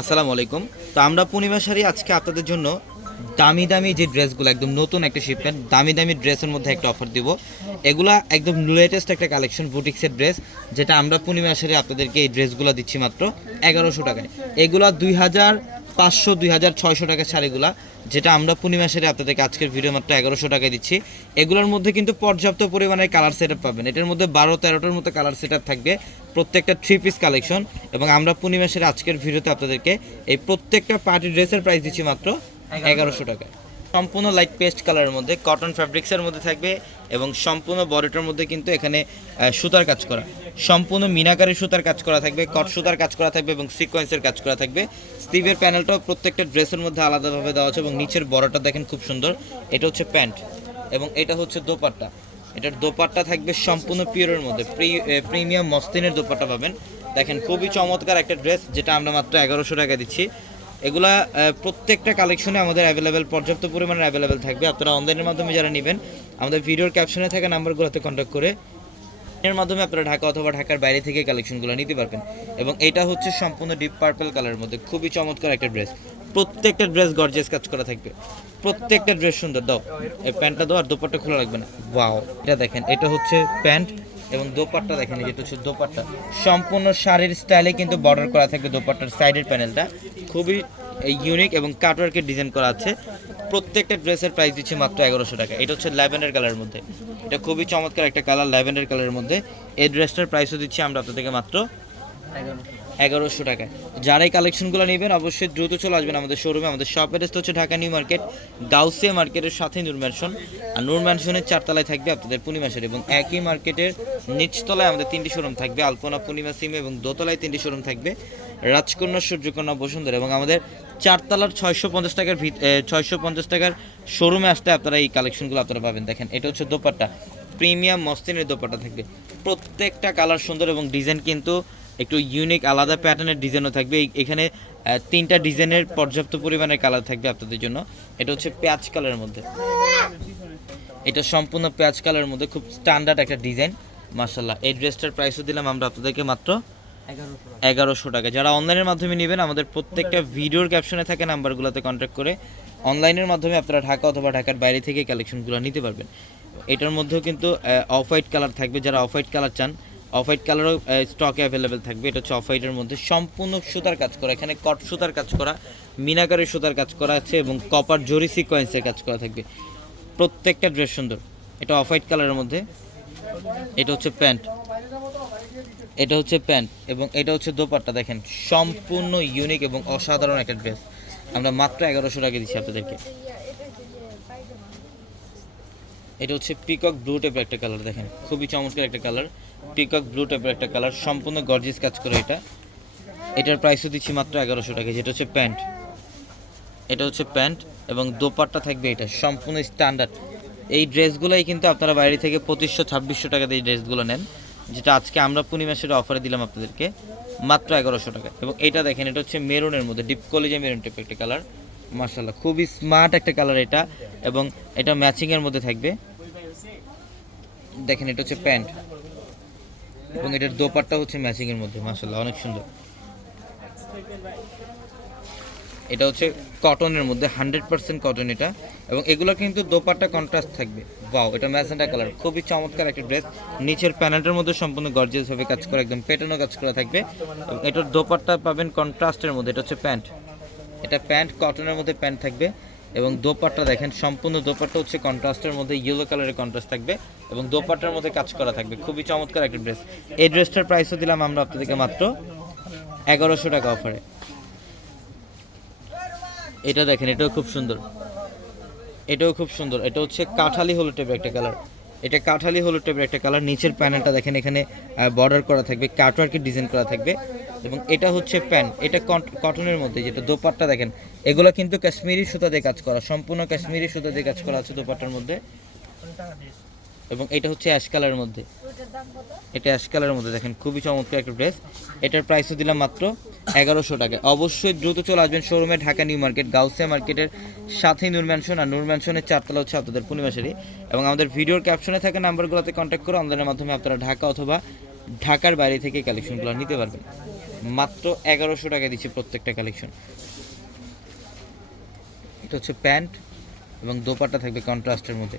আসসালামু আলাইকুম। তো আমরা পূর্ণিমা শাড়ি আজকে আপনাদের জন্য দামি দামি যে ড্রেসগুলো, একদম নতুন একটা শিপমেন্ট দামি দামি ড্রেসের মধ্যে একটা অফার দিব। এগুলা একদম লেটেস্ট একটা কালেকশন বুটিক্সের ড্রেস যেটা আমরা পূর্ণিমা শাড়ি আপনাদেরকে এই ড্রেসগুলো দিচ্ছি মাত্র এগারোশো টাকায়। এগুলা দুই হাজার পাঁচশো দুই হাজার ছয়শো টাকার শাড়িগুলা যেটা আমরা পূর্ণিমা শাড়ি আপনাদেরকে আজকের ভিডিও মাত্র এগারোশো টাকায় দিচ্ছি। এগুলোর মধ্যে কিন্তু পর্যাপ্ত পরিমাণে কালার সেট পাবেন। এটার মধ্যে বারো তেরোটার মতো কালার সেট থাকবে প্রত্যেকটা থ্রি পিস কালেকশন এবং আমরা পূর্ণিমা শাড়ি আজকের ভিডিওতে আপনাদেরকে এই প্রত্যেকটা পার্টি ড্রেসের প্রাইস দিচ্ছি মাত্র এগারোশো টাকায়। সম্পূর্ণ লাইট পেস্ট কালারের মধ্যে কটন ফ্যাব্রিক্সের মধ্যে থাকবে এবং সম্পূর্ণ বডিটার মধ্যে কিন্তু এখানে সুতার কাজ করা। সম্পূর্ণ মিনাকারি সুতার কাজ করা থাকবে, কট সুতার কাজ করা থাকবে এবং সিকোয়েন্সের কাজ করা থাকবে। স্টিভের প্যানেলটাও প্রত্যেকটা ড্রেসের মধ্যে আলাদাভাবে দেওয়া আছে এবং নিচের বড়টা দেখেন খুব সুন্দর। এটা হচ্ছে প্যান্ট এবং এটা হচ্ছে দোপাট্টা। এটার দোপাট্টা থাকবে সম্পূর্ণ পিওরের মধ্যে। প্রিমিয়াম মস্তিনের দোপাট্টা পাবেন। দেখেন খুবই চমৎকার একটা ড্রেস, যেটা আমরা মাত্র এগারোশো টাকা দিচ্ছি। এগুলা প্রত্যেকটা কালেকশনে আমাদের অ্যাভেলেবেল পর্যাপ্ত পরিমাণে অ্যাভেলেবেল থাকবে। আপনারা অনলাইনের মাধ্যমে যারা নেবেন আমাদের ভিডিওর ক্যাপশনে থাকা নাম্বারগুলোতে কন্ট্যাক্ট করে এর মাধ্যমে আপনারা ঢাকা অথবা ঢাকার বাইরে থেকে কালেকশনগুলো নিতে পারবেন। এবং এটা হচ্ছে সম্পূর্ণ ডিপ পার্পল কালারের মধ্যে খুবই চমৎকার একটা ড্রেস প্রত্যেকটা ড্রেস গর্জিয়াস কাজ করা থাকবে। প্রত্যেকটা ড্রেস সুন্দর। দাও, এই প্যান্টটা দাও আর দোপাট্টা খোলা রাখবে না। ওয়াও এটা দেখেন, এটা হচ্ছে প্যান্ট এবং দোপাট্টা দেখেন যেটা হচ্ছে দোপাট্টা। সম্পূর্ণ শাড়ির স্টাইলে কিন্তু বর্ডার করা থাকবে দোপাট্টার সাইডের প্যানেলটা খুবই ইউনিক এবং কাটওয়ার্কের ডিজাইন করা আছে। প্রত্যেকটা ড্রেসের প্রাইস দিচ্ছি মাত্র এগারোশো টাকা। এটা হচ্ছে ল্যাভেন্ডার কালারের মধ্যে। এটা খুবই চমৎকার একটা কালার ল্যাভেন্ডার কালারের মধ্যে। এই ড্রেসটার প্রাইসও দিচ্ছি আমরা আপনাদেরকে মাত্র এগারোশো টাকায়। যারা এই কালেকশনগুলো নেবেন, অবশ্যই দ্রুত চলে আসবেন আমাদের শোরুমে আমাদের শপ অ্যাড্রেস হচ্ছে ঢাকা নিউ মার্কেট, গাউসিয়া মার্কেটের সাথে নূর ম্যানশন আর নূর ম্যানশনের চারতলায় থাকবে আপনাদের পূর্ণিমাসের এবং একই মার্কেটের নিচতলায় আমাদের তিনটি শোরুম থাকবে। আলপনা, পূর্ণিমা, সিম এবং দোতলায় তিনটি শোরুম থাকবে। রাজকন্যা, সূর্যকন্যা, বসুন্ধরা এবং আমাদের চারতলার ছয়শো পঞ্চাশ টাকার ভিত ছয়শো পঞ্চাশ টাকার শোরুমে আসতে আপনারা এই কালেকশনগুলো আপনারা পাবেন। দেখেন, এটা হচ্ছে দোপাট্টা। প্রিমিয়াম মস্তিনের দোপাট্টা থাকবে। প্রত্যেকটা কালার সুন্দর এবং ডিজাইন কিন্তু একটু ইউনিক আলাদা প্যাটার্নের ডিজাইনও থাকবে। এখানে তিনটা ডিজাইনের পর্যাপ্ত পরিমাণে কালার থাকবে আপনাদের জন্য। এটা হচ্ছে পেঁয়াজ কালারের মধ্যে। এটা সম্পূর্ণ পেঁয়াজ কালারের মধ্যে। খুব স্ট্যান্ডার্ড একটা ডিজাইন মার্শাল্লাহ এই ড্রেসটার প্রাইসও দিলাম আমরা আপনাদেরকে মাত্র এগারোশো টাকা। যারা অনলাইনের মাধ্যমে নেবেন, আমাদের প্রত্যেকটা ভিডিওর ক্যাপশনে থাকে নাম্বারগুলোতে কন্ট্যাক্ট করে অনলাইনের মাধ্যমে আপনারা ঢাকা অথবা ঢাকার বাইরে থেকে কালেকশনগুলো নিতে পারবেন। এটার মধ্যেও কিন্তু অফ হোয়াইট কালার থাকবে। যারা অফ হোয়াইট কালার চান অফ হোয়াইট কালারও স্টকে অ্যাভেলেবেল থাকবে। এটা হচ্ছে অফ হোয়াইটের মধ্যে সম্পূর্ণ সুতার কাজ করা। এখানে কট সুতার কাজ করা, মিনাকারের সুতার কাজ করা আছে এবং কপার জরি সিকোয়েন্সের কাজ করা থাকবে। প্রত্যেকটা ড্রেস সুন্দর। এটা অফ হোয়াইট কালারের মধ্যে। এটা হচ্ছে প্যান্ট। এটা হচ্ছে প্যান্ট এবং এটা হচ্ছে দোপাট্টা, দেখেন। সম্পূর্ণ ইউনিক এবং অসাধারণ একটা ড্রেস আমরা মাত্র এগারোশো টাকা দিচ্ছি আপনাদেরকে। এটা হচ্ছে পিকক ব্লু টাইপের একটা কালার দেখেন। খুবই চমৎকার একটা কালার পিকক ব্লু টাইপের একটা কালার সম্পূর্ণ গর্জিয়াস কাজ করে এটা। এটার প্রাইসও দিচ্ছি মাত্র এগারোশো টাকা, যেটা হচ্ছে প্যান্ট। এটা হচ্ছে প্যান্ট এবং দোপাট্টা থাকবে এটা, সম্পূর্ণ স্ট্যান্ডার্ড এই ড্রেসগুলোই কিন্তু আপনারা বাইরে থেকে পঁচিশশো, ছাব্বিশশো টাকা দিয়ে ড্রেসগুলো নেন। যেটা আজকে আমরা পূর্ণিমা সেটা অফারে দিলাম আপনাদেরকে, মাত্র এগারোশো টাকা। এবং এটা দেখেন, এটা হচ্ছে মেরুনের মধ্যে ডিপ কলেজে মেরুন টাইপের একটা কালার মার্শাল্লাহ খুবই স্মার্ট একটা কালার এটা। এবং এটা ম্যাচিংয়ের মধ্যে থাকবে। দেখেন, এটা হচ্ছে প্যান্ট। এবং এটার দোপাট্টা হচ্ছে ম্যাচিংয়ের মধ্যে মার্শাল্লাহ অনেক সুন্দর। এটা হচ্ছে কটনের মধ্যে হান্ড্রেড পার্সেন্ট কটন এটা। এবং এগুলো কিন্তু দোপাট্টা কন্ট্রাস্ট থাকবে। বাও এটা ম্যাজেন্টা কালার খুবই চমৎকার একটা ড্রেস নিচের প্যানেলটার মধ্যে সম্পূর্ণ গর্জিয়াস ভাবে কাজ করা, একদম পেটানো কাজ করা থাকবে। এবং এটার দোপাট্টা পাবেন কন্ট্রাস্টের মধ্যে, এটা হচ্ছে প্যান্ট এটা প্যান্ট কটনের মধ্যে প্যান্ট থাকবে। এবং দোপাট্টা দেখেন, সম্পূর্ণ দোপাট্টা হচ্ছে কন্ট্রাস্টের মধ্যে ইয়েলো কালারের কন্ট্রাস্ট থাকবে। এবং দোপাট্টার মধ্যে কাজ করা থাকবে। খুবই চমৎকার একটা ড্রেস এই ড্রেসটার প্রাইসও দিলাম আমরা আপনাদেরকে মাত্র এগারোশো টাকা অফারে এটা দেখেন, এটাও খুব সুন্দর। এটাও খুব সুন্দর। এটা হচ্ছে কাঠালি হলুদ টাইপের একটা কালার এটা কাঠালি হলুদ টাইপের একটা কালার নিচের প্যানেলটা দেখেন, এখানে বর্ডার করা থাকবে কাটওয়ার্কের ডিজাইন করা থাকবে। এবং এটা হচ্ছে প্যান্ট এটা কটনের মধ্যে, যেটা দোপাট্টা দেখেন, এগুলো কিন্তু কাশ্মীরি সুতা দিয়ে কাজ করা। সম্পূর্ণ কাশ্মীরি সুতা দিয়ে কাজ করা আছে দোপাট্টার মধ্যে। এবং এটা হচ্ছে অ্যাশ কালারের মধ্যে। এটা অ্যাশ কালারের মধ্যে দেখেন খুবই চমৎকার একটা ড্রেস এটার প্রাইসও দিলাম মাত্র এগারোশো টাকা। অবশ্যই দ্রুত চলে আসবেন শোরুমে ঢাকা নিউ মার্কেট গাউসিয়া মার্কেটের সাথেই নূর ম্যানশন আর নূর ম্যানশনের চারতলা হচ্ছে আপনাদের পূর্ণিমাশারি এবং আমাদের ভিডিওর ক্যাপশনে থাকা নাম্বারগুলোতে কন্ট্যাক্ট করে অনলাইনের মাধ্যমে আপনারা ঢাকা অথবা ঢাকার বাইরে থেকে কালেকশনগুলো নিতে পারবেন। মাত্র এগারোশো টাকা দিচ্ছে প্রত্যেকটা কালেকশন এটা হচ্ছে প্যান্ট এবং দোপাট্টা থাকবে কন্ট্রাস্টের মধ্যে।